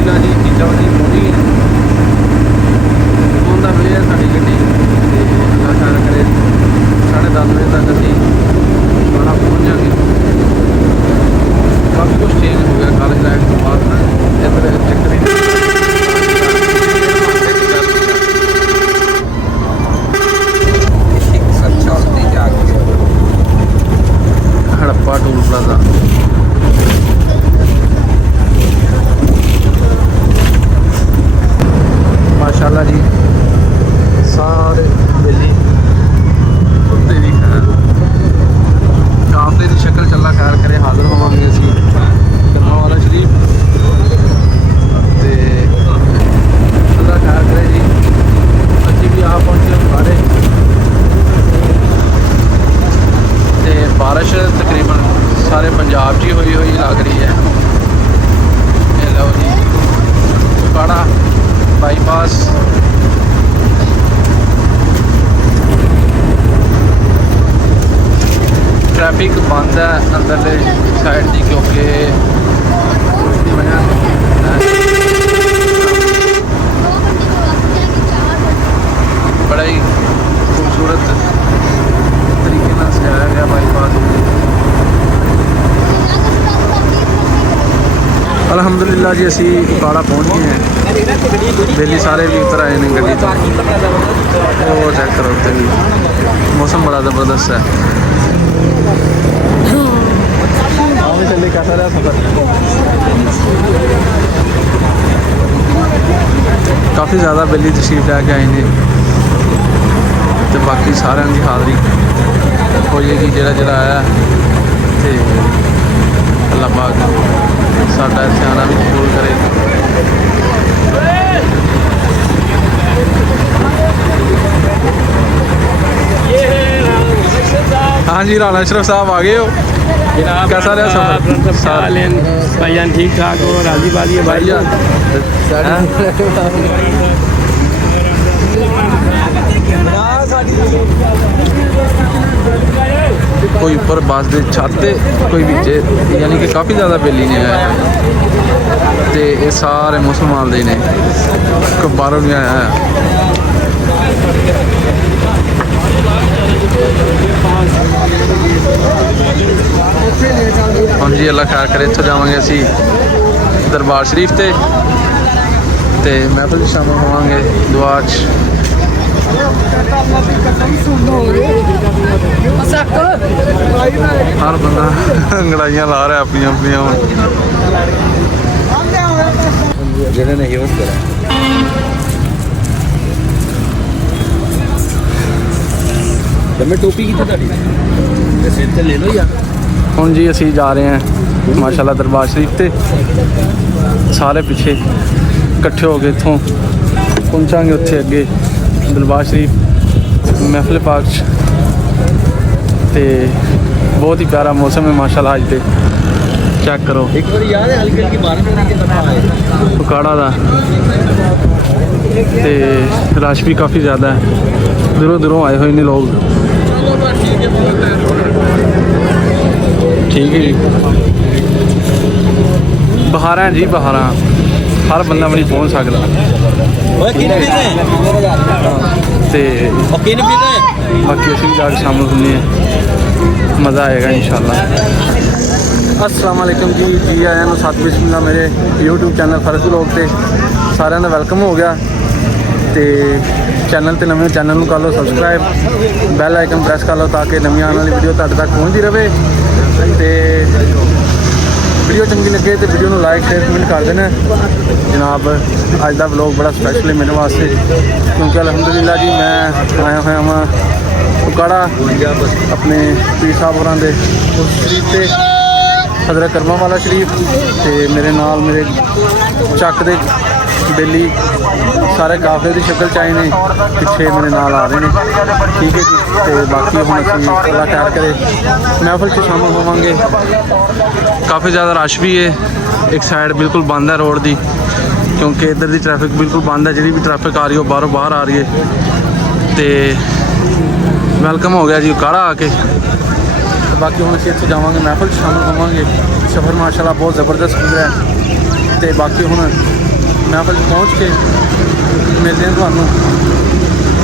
अलहमदुलिल्लाह जी चीज़ा वाली पहुँची पहुँचता वे है साड़ी गड्डी अल्लाह खैर करे 10:30 बजे तक अभी बड़ा पहुँच जाएंगे। काफ़ी कुछ चेंज हो गया कॉलेज लाइफ के बाद ना इधर चक्कर ही हड़प्पा टोल प्लाजा माशाल्लाह जी सारे दिल्ली कुत्ते भी खैर काफले की शक्ल चला खैर करे हाजिर होवांगे असी करमावाला शरीफ ते अल्लाह खैर करे जी असी भी आ पहुंचे सारे ते बारिश तकरीबन सारे पंजाब च ही हुई लग रही है। ये लो जी काड़ा बाईपास ट्रैफिक बंद है अंदरले साइड की क्योंकि उसकी वजह बड़ा ही खूबसूरत तरीके से सजाया गया बाईपास। अलहमदुलिल्लाह जी असी काड़ा पहुँच गए हैं। दिल्ली सारे भी उतर आए हैं गड्डी तो वो चेक करो उत्ते भी मौसम बड़ा ज़बरदस्त है। चलिए कैसा रहा सफ़र? काफ़ी ज़्यादा बेली तशरीफ लैके आए हैं तो बाकी सारे की हाज़री हो जाएगी जोड़ा जोड़ा आया तो अल्लाह पाक साडा इत्थे आना भी कबूल करे। हाँ जी राणा अशरफ साहब आ गए हो। कैसा रहा सफर? भाईजान ठीक ठाक हो? राजी बाजी है भाईजान? कोई ऊपर बस के छत कोई बीचे यानी कि काफ़ी ज़्यादा बेली ने आया तो ये सारे मुसलमान दे ने कोई बाहरों नहीं आया है। हाँ जी अल्लाह खैर करे इत्थों जावांगे असी दरबार शरीफ ते महफिल शामिल होवांगे दुआ च। हर बंदा अंगड़ाइयां ला रहा है अपनी अपनी जिन्हें नहीं यूज करा मैं टोपी की तो ले लो यार। हुण जी असी जा रहे हैं माशाल्लाह दरबार शरीफ ते सारे पिछे इकट्ठे हो गए इत्थों पहुँचांगे उत्थे अगे दरबार शरीफ महफिल पाक ते बहुत ही प्यारा मौसम है माशाल्लाह अज ते चेक करो एक बार याद है हल्की हल्की बारिश काड़ा दा ते रश भी काफ़ी ज़्यादा है दूरों दूरों आए हुए ने लोग। ठीक है जी बहारा जी बहारा हर बंदा भी पहुँच सकता ते बाकी असीं भी जाके शामिल होने मज़ा आएगा इंशाल्लाह। अस्सलाम वालेकुम जी आया नूं सत बिस्मिल्लाह मेरे यूट्यूब चैनल फर्ज व्लॉग ते सारिਆਂ ਦਾ वेलकम हो गया तो चैनल ते नवें चैनल नूं कर लो सबसक्राइब बैल आइकन प्रेस कर लो ताकि नवीं आने वाली वीडियो तुहाडे तक पहुँचती रहे तो वीडियो चंगी लगे तो वीडियो में लाइक शेयर कमेंट कर देना जनाब। अज का व्लॉग बड़ा स्पैशल है मेरे वास्ते क्योंकि अलहमदुलिल्लाह जी मैं आया हुआ वहाँ उकाड़ा अपने पीर साहब होरां दे उस शरीफ से हज़रत करमावाला शरीफ तो मेरे नाल मेरे चक दे बेली सारे काफले की शक्ल चाहे ने पिछे मेरे नाल आ रहे हैं। ठीक है जी तो बाकी हम असी अल्लाह खैर करे महफिल से शामिल होवांगे। काफ़ी ज़्यादा रश भी है एक साइड बिल्कुल बंद है रोड की क्योंकि इधर की ट्रैफिक बिल्कुल बंद है जी भी ट्रैफिक आ रही है बाहरों बाहर आ रही है तो वेलकम हो गया जी काड़ा आके। बाकी हम असीं इत्थों जावांगे महफिल शामिल होवांगे। सफ़र माशाल्लाह बहुत ज़बरदस्त गुजरा है तो बाकी हम ਮਹਿਫਲ 'ਚ ਪਹੁੰਚ ਕੇ ਮਿਲਦੇ ਹਾਂ ਤੁਹਾਨੂੰ।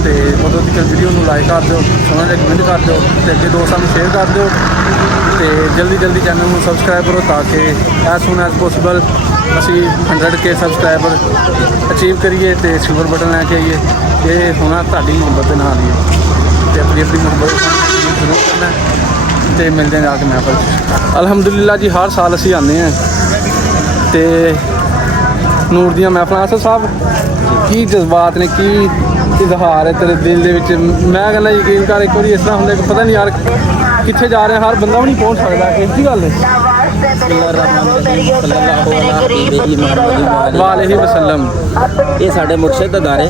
ਤੇ ਉਦੋਂ ਤੱਕ ਵੀਡੀਓ ਨੂੰ ਲਾਈਕ ਕਰ ਦਿਓ, ਸੋਹਣਾ ਜਿਹਾ ਕਮੈਂਟ ਕਰ ਦਿਓ ਤੇ ਅੱਗੇ ਦੋਸਤਾਂ ਨੂੰ ਸ਼ੇਅਰ ਕਰ ਦਿਓ ਤੇ ਜਲਦੀ ਚੈਨਲ ਨੂੰ ਸਬਸਕ੍ਰਾਈਬ ਕਰੋ ਤਾਂ ਕਿ ਐਜ਼ ਸੂਨ ਐਜ਼ ਪੋਸੀਬਲ ਅਸੀਂ 100K ਸਬਸਕ੍ਰਾਈਬਰ ਅਚੀਵ ਕਰੀਏ ਤੇ ਸਿਲਵਰ ਬਟਨ ਲੈ ਕੇ ਆਈਏ। ਇਹ ਹੋਣਾ ਤੁਹਾਡੀ ਮੁਹੱਬਤ ਦੇ ਨਾਲ ਹੀ ਹੈ ਤੇ ਆਪਣੀ ਮੁਹੱਬਤ ਜ਼ਰੂਰ ਕਰਨਾ ਤੇ ਮਿਲਦੇ ਹਾਂ ਆ ਕੇ ਮਹਿਫਲ 'ਚ। ਅਲਹਮਦੁਲਿਲਾ ਜੀ, ਹਰ ਸਾਲ ਅਸੀਂ ਆਉਂਦੇ ਹਾਂ ਤੇ ਨੂਰ ਦੀਆਂ ਮਹਿਫਲਾਂ। ਅਸਲ ਸਾਹਿਬ ਕੀ ਜਜ਼ਬਾਤ ਨੇ, ਕੀ ਇਜ਼ਹਾਰ ਹੈ ਤੇਰੇ ਦਿਲ ਦੇ ਵਿੱਚ? ਮੈਂ ਕਹਿੰਦਾ ਯਕੀਨ ਕਰ, ਇੱਕ ਵਾਰੀ ਇਸ ਤਰ੍ਹਾਂ ਹੁੰਦਾ ਕਿ ਪਤਾ ਨਹੀਂ ਯਾਰ ਕਿੱਥੇ ਜਾ ਰਹੇ, ਹਰ ਬੰਦਾ ਵੀ ਨਹੀਂ ਪਹੁੰਚ ਸਕਦਾ। ਇਸ ਦੀ ਗੱਲ ਹੈ। ਵਾਲੇਹੀ ਵਸੱਲਮ। ਇਹ ਸਾਡੇ ਮੁਰਸ਼ਿਦ ਦਾ ਦਰ ਹੈ।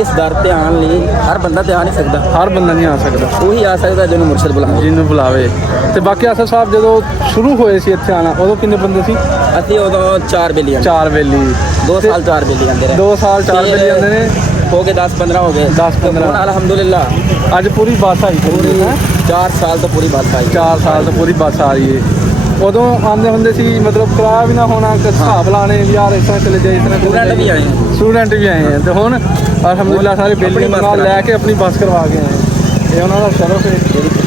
ਇਸ ਦਰ ਤੇ ਆਉਣ ਲਈ ਹਰ ਬੰਦਾ ਤੇ ਆ ਨਹੀਂ ਸਕਦਾ, ਹਰ ਬੰਦਾ ਨਹੀਂ ਆ ਸਕਦਾ, ਉਹੀ ਆ ਸਕਦਾ ਜਿਹਨੂੰ ਮੁਰਸ਼ਿਦ ਬੁਲਾਵੇ, ਜਿਹਨੂੰ ਬੁਲਾਵੇ। ਤੇ ਬਾਕੀ ਅਸਲ ਸਾਹਿਬ ਜਦੋਂ ਸ਼ੁਰੂ ਹੋਏ ਸੀ ਇੱਥੇ ਆਉਣਾ, ਉਦੋਂ ਕਿੰਨੇ ਬੰਦੇ ਸੀ? ਅਸੀਂ ਉਦੋਂ 4 ਬੇਲੀਆਂ, 4 ਵੇਲੀ। 2 ਸਾਲ 4 ਬੇਲੀ ਆਉਂਦੇ ਰਹੇ। 2 ਸਾਲ 4 ਵੇਲੀ ਆਉਂਦੇ ਨੇ, ਹੋ ਗਏ 10-15 ਹੋ ਗਏ। 10-15 ਹੁਣ ਅਲਹਮਦੁਲਿਲਾ ਅੱਜ ਪੂਰੀ ਬੱਸ ਆਈ, ਪੂਰੀ 4 ਸਾਲ ਤੋਂ ਪੂਰੀ ਬੱਸ ਆਈ। 4 ਸਾਲ ਤੋਂ ਪੂਰੀ ਬੱਸ ਆ ਰਹੀ ਹੈ। ਉਦੋਂ ਆਉਂਦੇ ਹੁੰਦੇ ਸੀ, ਮਤਲਬ ਕਿਰਾਇਆ ਵੀ ਨਾ ਹੋਣਾ, ਹਿਸਾਬ ਲਾਣੇ ਵੀ ਯਾਰ ਇਸ ਤਰ੍ਹਾਂ ਚਲੇ ਜਾਏ, ਇਸ ਤਰ੍ਹਾਂ ਸਟੂਡੈਂਟ ਵੀ ਆਏ, ਸਟੂਡੈਂਟ ਵੀ ਆਏ ਆ। ਤੇ ਹੁਣ ਅਲਹਮਦੁਲਿਲਾ ਸਾਰੇ ਬੇਲੀ ਨਾਲ ਲੈ ਕੇ ਆਪਣੀ ਬੱਸ ਕਰਵਾ ਕੇ ਆਏ। ਇਹ ਉਹਨਾਂ ਦਾ ਸ਼ਰਫ ਹੈ,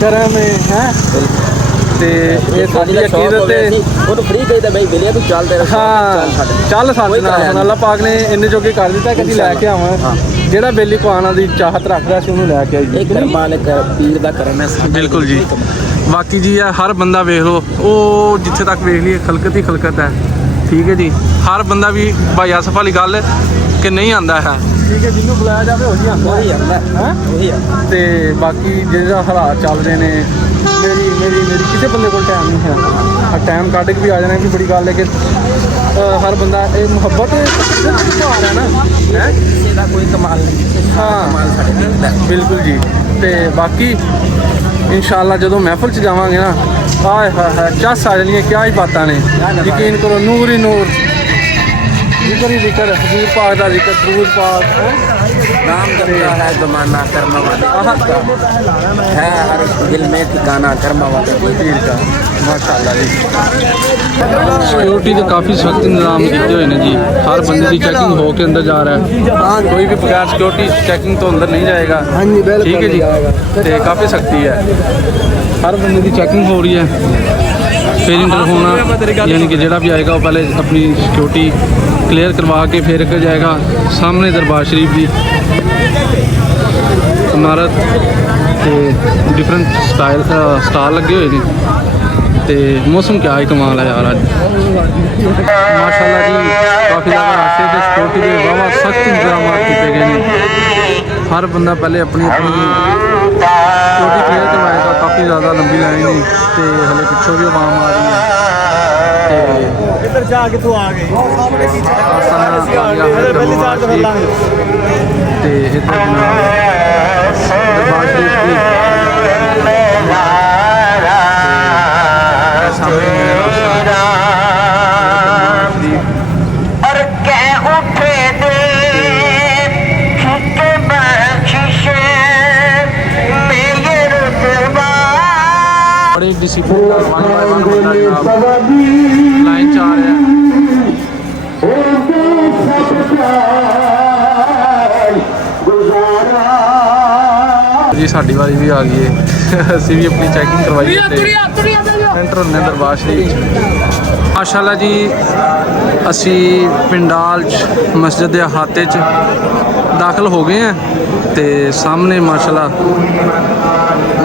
ਕਰਮ ਹੈ। ਤੇ ਇਹ ਸਾਡੀ ਅਕੀਦਤ ਤੇ ਉਹਨੂੰ ਫ੍ਰੀ ਕਹੀਦਾ ਬਈ ਬੇਲੀਆ ਤੂੰ ਚੱਲ ਤੇਰਾ ਚੱਲ ਸਾਡੇ ਨਾਲ। ਹੁਣ ਅੱਲਾਹ ਪਾਕ ਨੇ ਇੰਨੇ ਜੋਗੇ ਕਰ ਦਿੱਤਾ, ਕਦੀ ਲੈ ਕੇ ਆਵਾਂ। ਜਿਹੜਾ ਬੇਲੀ ਕੋ ਆਉਣ ਦੀ ਚਾਹਤ ਰੱਖਦਾ ਸੀ ਉਹਨੂੰ ਲੈ ਕੇ ਆਈਏ। ਇਹ ਕਰਮਾਂ ਨੇ ਪੀਰ ਦਾ ਕਰਮ ਹੈ। ਬਿਲਕੁਲ ਜੀ। ਬਾਕੀ ਜੀ ਇਹ ਹਰ ਬੰਦਾ ਵੇਖ ਲਓ, ਉਹ ਜਿੱਥੇ ਤੱਕ ਵੇਖ ਲਈਏ ਖਲਕਤ ਹੀ ਖਲਕਤ ਹੈ। ਠੀਕ ਹੈ ਜੀ, ਹਰ ਬੰਦਾ ਵੀ ਭਾਈ ਆਸਫ ਵਾਲੀ ਗੱਲ ਕਿ ਨਹੀਂ ਆਉਂਦਾ ਹੈ। ਠੀਕ ਹੈ, ਜਿਹਨੂੰ ਬੁਲਾਇਆ ਜਾਵੇ ਉਹੀ ਆਉਂਦਾ ਹੈ। ਉਹੀ ਆ। ਤੇ ਬਾਕੀ ਜਿਹੜਾ ਹਾਲਾਤ ਚੱਲ ਰਹੇ ਨੇ, ਮੇਰੀ ਕਿਸੇ ਬੰਦੇ ਕੋਲ ਟਾਈਮ ਨਹੀਂ ਹੈ। ਟਾਈਮ ਕੱਢ ਕੇ ਵੀ ਆ ਜਾਣਾ ਵੀ ਬੜੀ ਗੱਲ ਹੈ ਕਿ ਹਰ ਬੰਦਾ ਇਹ ਮੁਹੱਬਤ ਤਿਉਹਾਰ ਹੈ ਨਾ, ਹੈ ਕਿਸੇ ਦਾ ਕੋਈ ਕਮਾਲ ਨਹੀਂ। ਹਾਂ, ਕਮਾਲ ਸਾਡੇ ਦਿਲ ਦਾ। ਬਿਲਕੁਲ ਜੀ। ਤੇ ਬਾਕੀ ਇਨਸ਼ਾਅੱਲਾ ਜਦੋਂ ਮਹਿਫਲ 'ਚ ਜਾਵਾਂਗੇ ਨਾ, ਆਏ ਹਾਏ ਚੱਸ ਆ ਜਾਣੀਆਂ, ਕਿਆ ਹੀ ਬਾਤਾਂ ਨੇ। ਯਕੀਨ ਕਰੋ, ਨੂਰ ਹੀ ਨੂਰ, ਜ਼ਿਕਰ ਹੀ ਜ਼ਿਕਰ, ਹਜ਼ੂਰ ਪਾਕ ਦਾ ਜ਼ਿਕਰ, ਦਰੂਦ ਪਾਕ नाम करता है जमाना कर्म वाले है, हर दिल में ठिकाना कर्म वाले पीर का। ਮਾਸ਼ਾਅੱਲਾ ਜੀ। ਸਿਕਿਉਰਿਟੀ ਦੇ ਕਾਫੀ ਸਖਤ ਇੰਤਜ਼ਾਮ ਕੀਤੇ ਹੋਏ ਨੇ ਜੀ। ਹਰ ਬੰਦੇ ਦੀ ਚੈਕਿੰਗ ਹੋ ਕੇ ਅੰਦਰ ਜਾ ਰਿਹਾ ਹੈ। ਕੋਈ ਵੀ ਬਗੈਰ ਸਿਕਿਉਰਿਟੀ ਚੈਕਿੰਗ ਤੋਂ ਅੰਦਰ ਨਹੀਂ ਜਾਏਗਾ। ਠੀਕ ਹੈ ਜੀ। ਤੇ ਕਾਫੀ ਸਖਤੀ ਹੈ, ਹਰ ਬੰਦੇ ਦੀ ਚੈਕਿੰਗ ਹੋ ਰਹੀ ਹੈ। ਫਿਰ ਇੰਟਰ ਹੋਣਾ, ਯਾਨੀ ਕਿ ਜਿਹੜਾ ਵੀ ਆਏਗਾ ਉਹ ਪਹਿਲੇ ਆਪਣੀ ਸਿਕਿਉਰਿਟੀ ਕਲੀਅਰ ਕਰਵਾ ਕੇ ਫਿਰ ਅੱਗੇ ਜਾਏਗਾ। ਸਾਹਮਣੇ ਦਰਬਾਰ ਸ਼ਰੀਫ ਦੀ ਇਮਾਰਤ ਤੇ ਡਿਫਰੈਂਟ ਸਟਾਲ ਲੱਗੇ ਹੋਏ ਨੇ। ਤੇ ਮੌਸਮ ਕਿਆ ਹੀ ਕਮਾਲ ਹੈ ਯਾਰ ਅੱਜ, ਮਾਸ਼ਾਅੱਲਾ ਜੀ। ਕਾਫੀ ਜ਼ਿਆਦਾ ਰਾਸਤੇ ਤੇ ਸਿਕਿਉਰਿਟੀ ਦੇ ਵਾਵਾ ਸਖਤ ਇੰਤਜ਼ਾਮ ਕੀਤੇ ਗਏ ਨੇ। ਹਰ ਬੰਦਾ ਪਹਿਲੇ ਆਪਣੀ ਸਿਕਿਉਰਿਟੀ ਕਲੀਅਰ ਕਰਵਾਏਗਾ। ਕਾਫੀ ਜ਼ਿਆਦਾ ਲੰਬੀ ਲਾਈਨ ਹੈ ਤੇ ਹਲੇ ਪਿੱਛੋਂ ਵੀ ਆਵਾਮ ਆ ਰਹੀ ਹੈ। ਤੇ ਇੱਧਰ ਜਾ ਕੇ ਤੂੰ ਆ ਗਈ ਤੇ ਇੱਧਰ ਦਰਬਾਰ ਸ਼ਰੀਫ ਦੀ ਸਾਹਮਣੇ और कह उठे दे के बख्शिश मेरे रुतबा बड़े डिसिप्लिन ਨਾਲ 1 by 1 ਬੰਦਾ ਜਨਾਬ ਲਾਈਨ 'ਚ ਆ ਰਿਹਾ ਹੈ। ਜੀ ਸਾਡੀ ਵਾਰੀ ਵੀ ਆ ਗਈ ਹੈ। ਅਸੀਂ ਵੀ ਆਪਣੀ ਚੈਕਿੰਗ ਕਰਵਾਈ ਹੈ ਤੇ ਐਂਟਰ ਹੁੰਦੇ ਦਰਬਾਰ ਸ਼ਰੀਫ 'ਚ। ਮਾਸ਼ਾਅੱਲਾ ਜੀ, ਅਸੀਂ ਪਿੰਡਾਲ 'ਚ ਮਸਜਿਦ ਦੇ ਅਹਾਤੇ 'ਚ ਦਾਖਲ ਹੋ ਗਏ ਹਾਂ ਤੇ ਸਾਹਮਣੇ ਮਾਸ਼ਾਅੱਲਾ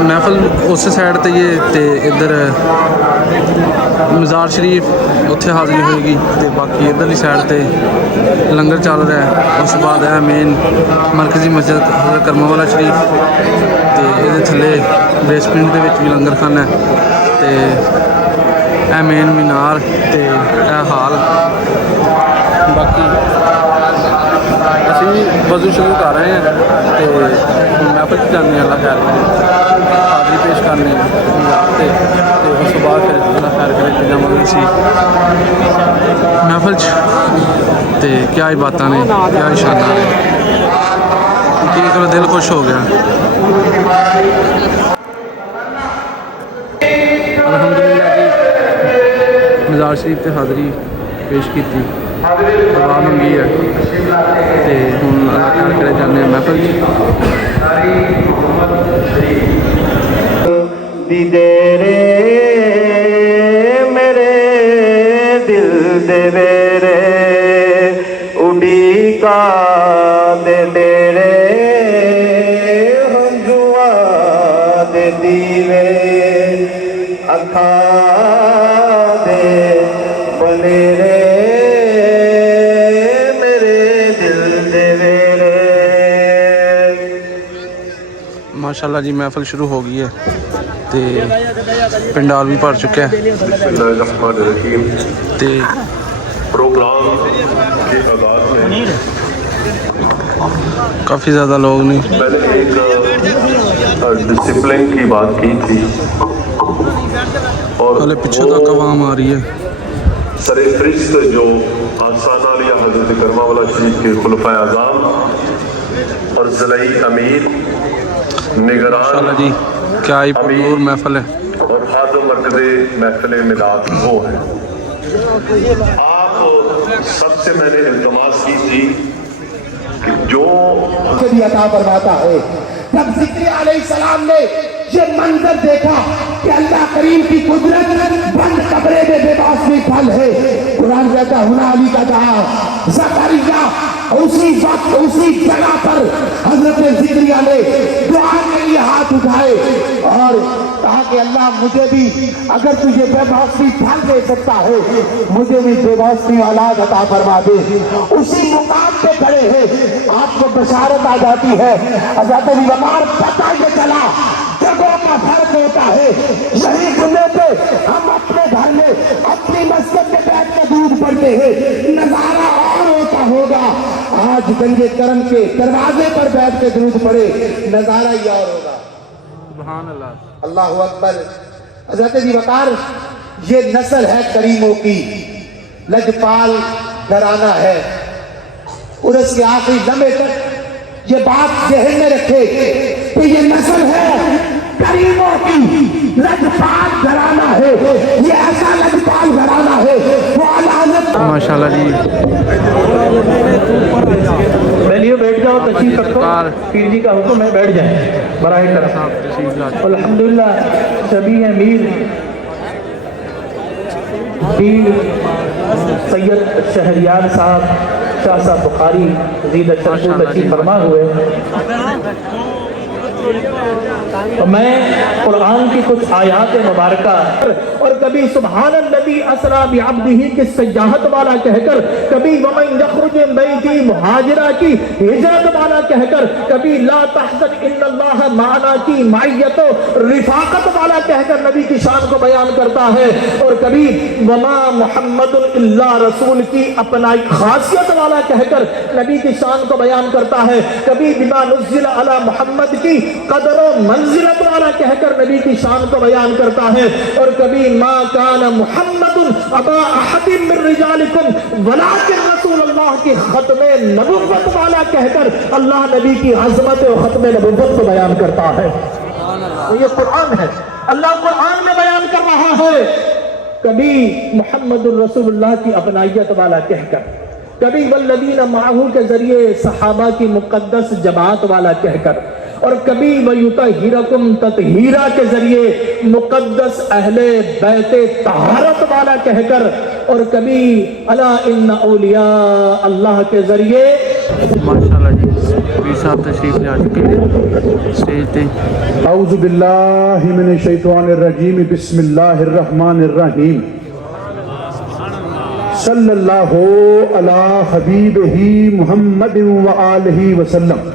ਮਹਿਫਲ ਉਸ ਸਾਈਡ ਤੇ ਹੀ ਹੈ ਤੇ ਇੱਧਰ ਮਜ਼ਾਰ ਸ਼ਰੀਫ ਉੱਥੇ ਹਾਜ਼ਰੀ ਹੋਏਗੀ ਤੇ ਬਾਕੀ ਇੱਧਰਲੀ ਸਾਈਡ ਤੇ ਲੰਗਰ ਚੱਲ ਰਿਹਾ ਹੈ। ਉਸ ਤੋਂ ਬਾਅਦ ਇਹ ਮੇਨ ਮਰਕਜ਼ੀ ਮਸਜਿਦ ਹਜ਼ਰਤ ਕਰਮਾਵਾਲਾ ਸ਼ਰੀਫ ਤੇ ਇਹਦੇ ਥੱਲੇ ਬੇਸਮੈਂਟ ਦੇ ਵਿੱਚ ਵੀ ਲੰਗਰ ਖਾਨਾ ਹੈ ਤੇ ਇਹ ਮੇਨ ਮੀਨਾਰ ਤੇ ਇਹ ਹਾਲ। ਬਾਕੀ ਅਸੀਂ ਵਜ਼ੂ ਸ਼ੁਰੂ ਕਰ ਰਹੇ ਹਾਂ ਤੇ ਮਹਿਫਲ 'ਚ ਜਾਂਦੇ ਹਾਂ। ਅੱਲਾ ਖੈਰ ਕਰੇ, ਹਾਜ਼ਰੀ ਪੇਸ਼ ਕਰਨੀ ਤੇ ਉਸ ਤੋਂ ਬਾਅਦ ਫਿਰ ਅੱਲਾ ਖੈਰ ਕਰੇ ਤੇ ਜਾਵਾਂਗੇ ਅਸੀਂ ਮਹਿਫਲ 'ਚ। ਤੇ ਕਿਆ ਹੀ ਬਾਤਾਂ ਨੇ, ਕਿਆ ਹੀ ਸ਼ਾਨਾਂ ਨੇ। ਕੀ ਕਰੋ, ਦਿਲ ਖੁਸ਼ ਹੋ ਗਿਆ। ਅਲਹਮਦੁਲਿਲਾ ਜੀ, ਮਜ਼ਾਰ ਸ਼ਰੀਫ ਤੇ ਹਾਜ਼ਰੀ ਪੇਸ਼ ਕੀਤੀ। ਪ੍ਰਵਾਨ ਹੁੰਦੀ ਹੈ ਤੇ ਹੁਣ ਅਦਾਕਾਰ ਕਰੇ ਜਾਂਦੇ ਮਹਿਫਲ 'ਚ ਦੀ ਦੇਰੇ ਮੇਰੇ ਦਿਲ ਦੇ ਵੇਰੇ ਉਡੀਕਾ ਦੇ ਡੇਰੇ ਹੰਝੂਆਂ ਦੇ ਦੀਵੇ ਅੱਖਾਂ ਦੇ ਬਨੇਰੇ ਮੇਰੇ ਦਿਲ ਦੇ ਵੇਰੇ। ਮਾਸ਼ਾਅੱਲਾ ਜੀ ਮਹਿਫਲ ਸ਼ੁਰੂ ਹੋ ਗਈ ਹੈ ਤੇ ਪੰਡਾਲ ਵੀ ਭਰ ਚੁੱਕਿਆ ਹੈ बिस्मिल्लाहिर्रहमानिर्रहीम। ਤੇ प्रोग्राम के आगाज में ਕਾਫੀ ਜ਼ਿਆਦਾ ਲੋਕ ਨੇ। मैंने एक डिसिप्लिन की बात की थी और ਹਲੇ ਪਿੱਛੇ ਤੱਕ ਆਵਾਮ ਆ ਰਹੀ ਹੈ। सरे फरिश्त जो आसाना लिया हजरत करमा वाला शरीफ के खुलफाए आज़ाम और ज़लई अमीर माशाअल्लाह निगरान जी क्या ही पुरनूर महफल है। और खादम मरकज़े महफिल मिलाद वो है। आप सबसे मैंने इल्तमास की थी कि जो भी अता फरमाता है। जब ज़िक्र अलैहिस्सलाम ने ये मंजर देखा कि अल्लाह करीम की कुदरत बंद कमरे में बेबासी फल है, कुरान कहता हुना अली का कहा ज़करिया उसी वक्त उसी जगह पर हजरत ज़िक्रिया ने दुआ के लिए हाथ उठाए और कहा कि अल्लाह मुझे भी अगर तुझे बेबासी फल दे सकता है मुझे भी बेबासी औलाद अता फरमा दे। उसी मुकाम पे खड़े हैं, आपको बशारत आ जाती है। हज़रत अली वक़ार पता ये चला जगहों का फर्क होता है। यही जुम्मे पे हम अपने घर में अपनी मस्जिद में बैठ के दूध पढ़ते हैं, नजारा और होता होगा। आज गंगे करम के दरवाजे पर बैठ के दूध पड़े, नजारा ही और होगा। सुभान अल्लाह। अल्लाहु अकबर। हज़रत अली वक़ार ये नस्ल है करीमों की, लजपाल घराना है। उर्स के आखिरी लम्हे तक ये बात ज़हन में रखे कि ये नस्ल है करीमों की, लजपाल घराना है। ये ऐसा लजपाल घराना है वो माशाअल्लाह जी। चलिए बैठ जाओ, तशरीफ रखो, पीर जी का हुक्म है बैठ जाए बराए कर। अल्हम्दुलिल्लाह सभी हैं मीर पीर सैयद शहरियार साहब शाह साहब बुखारी ज़ीद शरफ़ तशरीफ फरमा हुए। तो मैं कुरान की कुछ आयात मुबारका और कभी सुभान अल्लज़ी अस्रा बिअब्दिही की सयाहत वाला कहकर, कभी वमन यख़रुज मिन बैती मुहाजिरा की हिजरत वाला कहकर, कभी ला तहज़न इन्नल्लाह माना की मायत रिफाकत वाला कहकर नबी की शान को बयान करता है। और कभी वमा मुहम्मदुन इल्ला रसूल की अपना खासियत वाला कहकर नबी की शान को बयान करता है। कभी बिमा नुज़्ज़िल अला मुहम्मद की कदर मंजिलत वाला कहकर नबी की शान को बयान करता है। और कभी मा कान मुहम्मदुन अबा अहदिन मिन रिजालिकुम वलाकिन रसूलुल्लाह की खत्मे नबुव्वत वाला कहकर अल्लाह नबी की अज़मत और खत्मे नबुव्वत को बयान करता है। तो ये कुरान है, अल्लाह कुरान में बयान कर रहा है। कभी मुहम्मदुर रसूलुल्लाह की अपनाइयत वाला कहकर, कभी वल्लदीन माहू के जरिए सहाबा की मुक़द्दस जमात वाला कहकर, और कभी वयुतहिरकुम ततहीरा के जरिए मुक़द्दस अहले बैते तहारत वाला कहकर, और कभी अला इन्ना औलिया अल्लाह के जरिए। माशाअल्लाह जी पीर साहब तशरीफ ले आ चुके हैं स्टेज पे। औज़ु बिल्लाहि मिनश शैतानिर रजीम, बिस्मिल्लाहिर रहमानिर रहीम। सल्लल्लाहु अला हबीबिही मुहम्मद व आलिहि वसल्लम।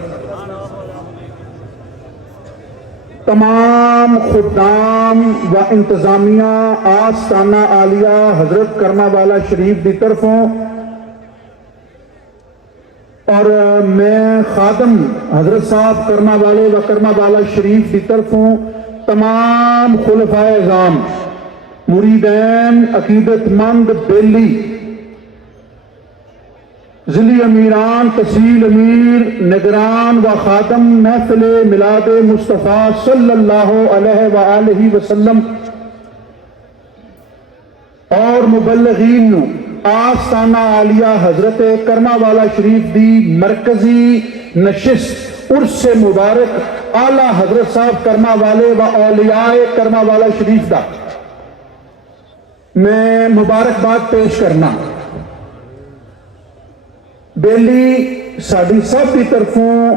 तमाम खुदाम व इंतजामिया आस्ताना आलिया हजरत करमा वाला शरीफ की तरफों और मैं खादम हजरत साहब करमा वाले व करमा वाला शरीफ की तरफों तमाम खुलफाए आज़ाम, मुरीदैन, अकीदतमंद, बेली, ज़िली अमीरान, तहसील अमीर, निगरान व खादम महफिल मिलाद मुस्तफ़ा सल्लल्लाहु अलैहि व आलिहि वसल्लम और मुबल्लिगीन آستانہ عالیہ حضرت کرما والا شریف دی مرکزی نشست عرس مبارک اعلی حضرت صاحب کرما والے و اولیاء کرما والا شریف دا میں مبارکباد پیش کرنا بیلی ساڑی سب کی طرفوں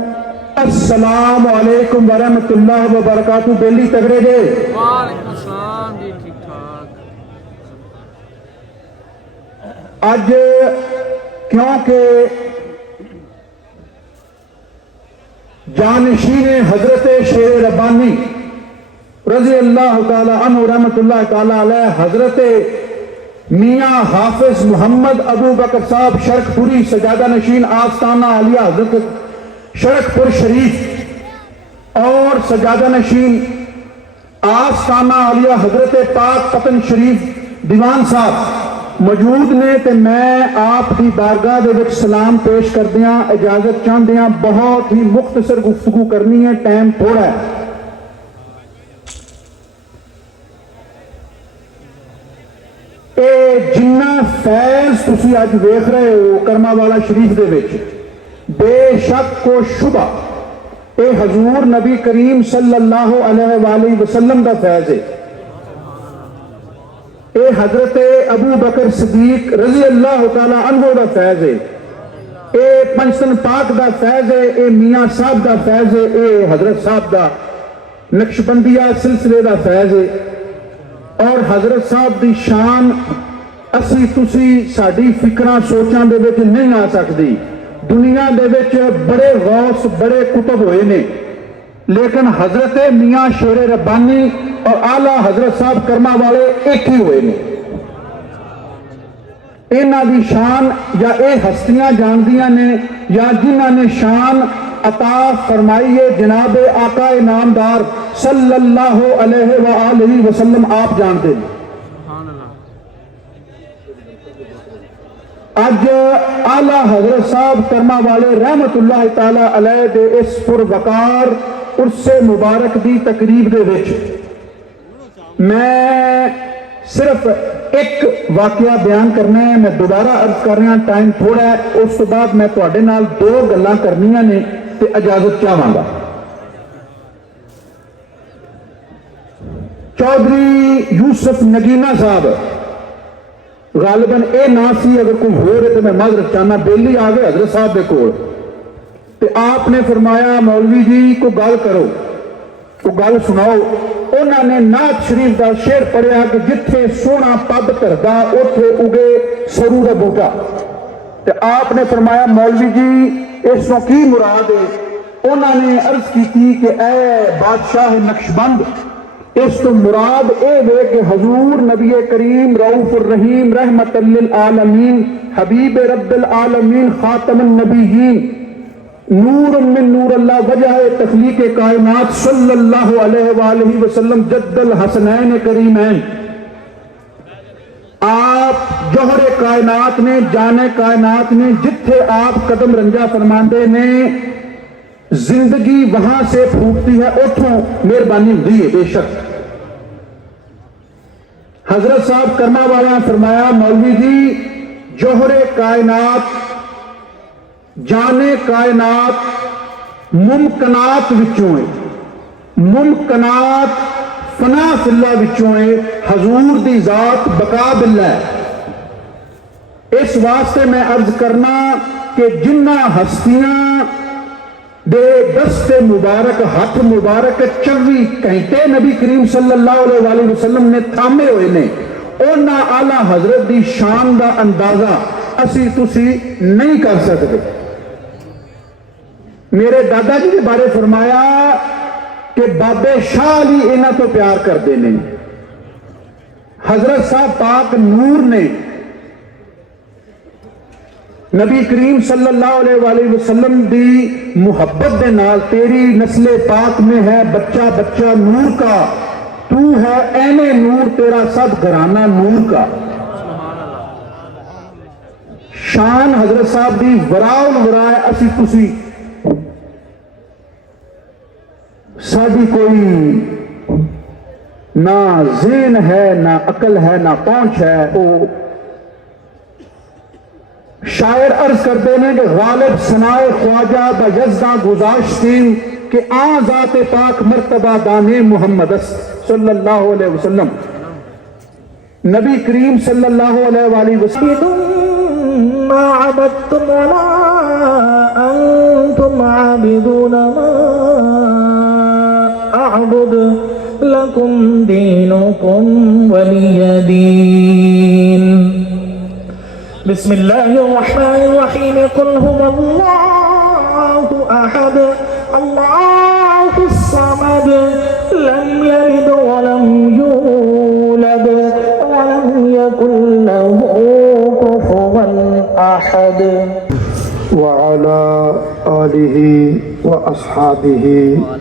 السلام علیکم ورحمۃ اللہ وبرکاتہ بیلی تگڑے دے وعلیکم السلام جی ٹھیک ٹھاک آج کیونکہ جانشین حضرت شیر ربانی رضی اللہ تعالی عنہ رحمت اللہ تعالی علیہ حضرت میاں حافظ محمد ابو بکر صاحب شرک پوری سجادہ نشین آستانہ عالیہ حضرت شرک پور شریف اور سجادہ نشین آستانہ عالیہ حضرت پاک پتن شریف دیوان صاحب موجود نے تے میں آپ کی بارگاہ دے وچ سلام پیش کر دیاں اجازت چاہن دیاں بہت ہی مختصر گفتگو کرنی ہے ٹائم تھوڑا ہے اے جنہ فیض تسی اج ویکھ رہے ہو کرما والا شریف دے وچ بے شک کو شبہ اے حضور نبی کریم صلی اللہ علیہ وآلہ وسلم دا فیض ہے اے حضرت ابو بکر صدیق رضی اللہ تعالی عنہ دا فیض ہے اے پنجتن پاک دا فیض ہے اے میاں صاحب دا فیض ہے اے حضرت صاحب دا نقشبندیہ سلسلے دا فیض ہے اور حضرت صاحب دی شان اسی تسی ساڑی فکرہ سوچاں دے وچ نہیں آ سکتی دنیا دے وچ بڑے غوث بڑے کتب ہوئے نے لیکن حضرت میاں شیر ربانی اور اعلیٰ حضرت صاحب کرما والے ایک ہی ہوئے نے انہاں دی شان یا اے ہستیاں جاندیاں نے یا جنہاں نے شان عطا فرمائیے جناب آقا نامدار صلی اللہ علیہ وآلہ وسلم آپ جانتے ہیں آج اعلیٰ حضرت صاحب کرما والے رحمت اللہ تعالی علیہ دے اس پروقار عرس مبارک دی تقریب دے وچ میں صرف ایک واقعہ بیان کرنا ہے میں دوبارہ عرض کر رہا ٹائم تھوڑا ہے اس تو بعد میں تواڈے نال دو گلاں کرنیاں نے تے اجازت چاہواں گا چودھری یوسف نگینہ صاحب غالباً اے نا سی اگر کوئی ہو رہے تو میں معذرت چاہنا بیلی آ گئے حضرت صاحب دے کول تے آپ نے فرمایا مولوی جی کو گل کرو کو گل سناؤ انہوں نے نعت شریف دا شعر پڑھیا کہ جتھے سونا پب دھردا اوتھے اگے سرو دا بوٹا تے آپ نے فرمایا مولوی جی اس کو کی مراد ہے انہوں نے عرض کی تھی کہ اے بادشاہ نقشبند اس تو مراد اے وے کہ حضور نبی کریم رؤوف الرحیم رحمت للعالمین حبیب رب العالمین خاتم النبیین نور من نور اللہ وجہ تخلیق کائنات صلی اللہ علیہ وآلہ وسلم جد الحسنین کریمین آپ جوہر کائنات نے جانے کائنات نے جتھے آپ قدم رنجا فرماندے نے زندگی وہاں سے پھوٹتی ہے اتھوں مہربانی ہوئی ہے بے شک حضرت صاحب کرما والا فرمایا مولوی جی جوہر کائنات جانے کائنات ممکنات وچوں ہے ممکنات فنا فی اللہ وچوں ہے حضور دی ذات بقا باللہ ہے اس واسطے میں عرض کرنا کہ جنہ ہستیاں دے دست مبارک ہاتھ مبارک 24 گھنٹے نبی کریم صلی اللہ علیہ وآلہ وسلم نے تھامے ہوئے نے انہاں اعلیٰ حضرت دی شان دا اندازہ اسی تسی نہیں کر سکتے میرے دادا جی کے بارے فرمایا کہ بابے شاہ علی انہاں تو پیار کر دینے حضرت صاحب پاک نور نے نبی کریم صلی اللہ علیہ وآلہ وسلم دی محبت دے نال تیری نسل پاک میں ہے بچہ بچہ نور کا تو ہے عین نور تیرا سب گھرانہ نور کا شان حضرت صاحب دی وراء الورائے اسی تسی ساڑی کوئی نہ ذہن ہے نہ عقل ہے نہ پہنچ ہے وہ شاعر عرض کرتے ہیں کہ غالب سنائے خواجہ با یزداں گزاشتیم کہ آن ذات پاک مرتبہ دانے محمد است صلی اللہ علیہ وسلم. نبی کریم صلی اللہ علیہ وآلہ وسلم ما عبدتم ولا أنتم عابدون ما أعبد لكم دينكم ولي دين. بسم الله الرحمن الرحيم. قل هو الله أحد الله الصمد لم يلد ولم يولد ولم يكن له كفوا أحد. وعلى آلہ وأصحابہ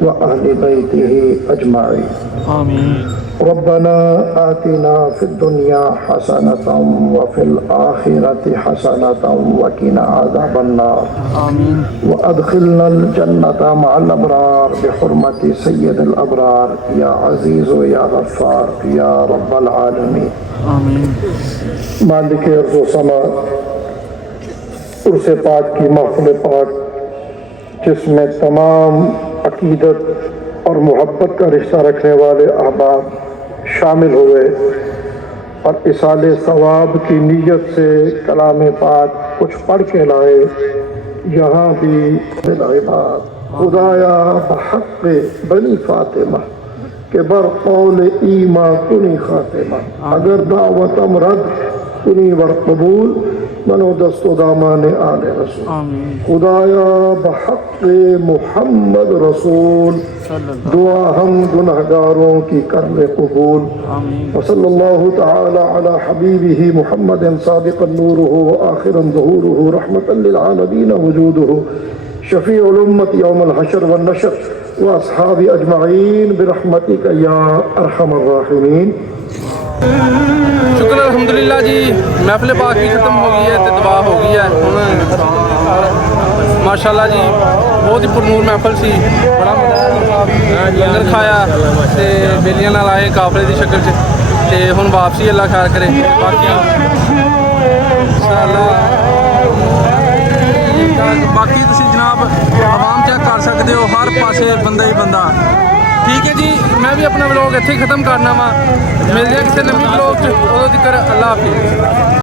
وأہل بیتہ اجمعین. آمین. ربنا آتنا في الدنيا حسنة وفي الآخرة حسنة وقنا عذاب النار. آمین. وأدخلنا الجنة مع الأبرار بحرمة سيد الأبرار يا عزيز يا غفار يا رب العالمين. آمین. مالک ارض و سما عرس پاک کی محفل پاک جس میں تمام عقیدت اور محبت کا رشتہ رکھنے والے احباب شامل ہوئے اور اصال ثواب کی نیت سے کلام پاک کچھ پڑھ کے لائے. یہاں بھی بالعباد خدایا بحق بنی فاطمہ کہ بر قول ایمان کنی خاتمہ. اگر دعوتم رد کنی ور قبول منو دست و دامان آل رسول. آمین. خدایا بحق محمد رسول دعا ہم گنہگاروں کی کر لے قبول. آمین. وصلی اللہ تعالی علی حبیبہ محمد صادقا نورہ وآخرا ظہورہ رحمتا للعالمین وجودہ شفیع الامت یوم الحشر والنشر واصحاب اجمعین برحمتک یا ارحم الراحمین. شکر الحمدللہ جی. محفل پاک بھی ختم ہو گئی ہے تے دعا ہو گئی ہے. ماشاءاللہ جی بہت ہی پرنور محفل سی. بڑا مزہ لنگر کھایا تے بیلیاں نال آئے قافلے دی شکل چ تے ہن واپسی اللہ خیر کرے. باقی تسی جناب عوام چیک کر سکتے ہو ہر پاسے بندہ ہی بندہ. ٹھیک ہے جی میں بھی اپنا ولاگ اتنے ختم کرنا وا. ملتے ہیں کسی نویں ولاگ چ. ادو تک اللہ حافظ.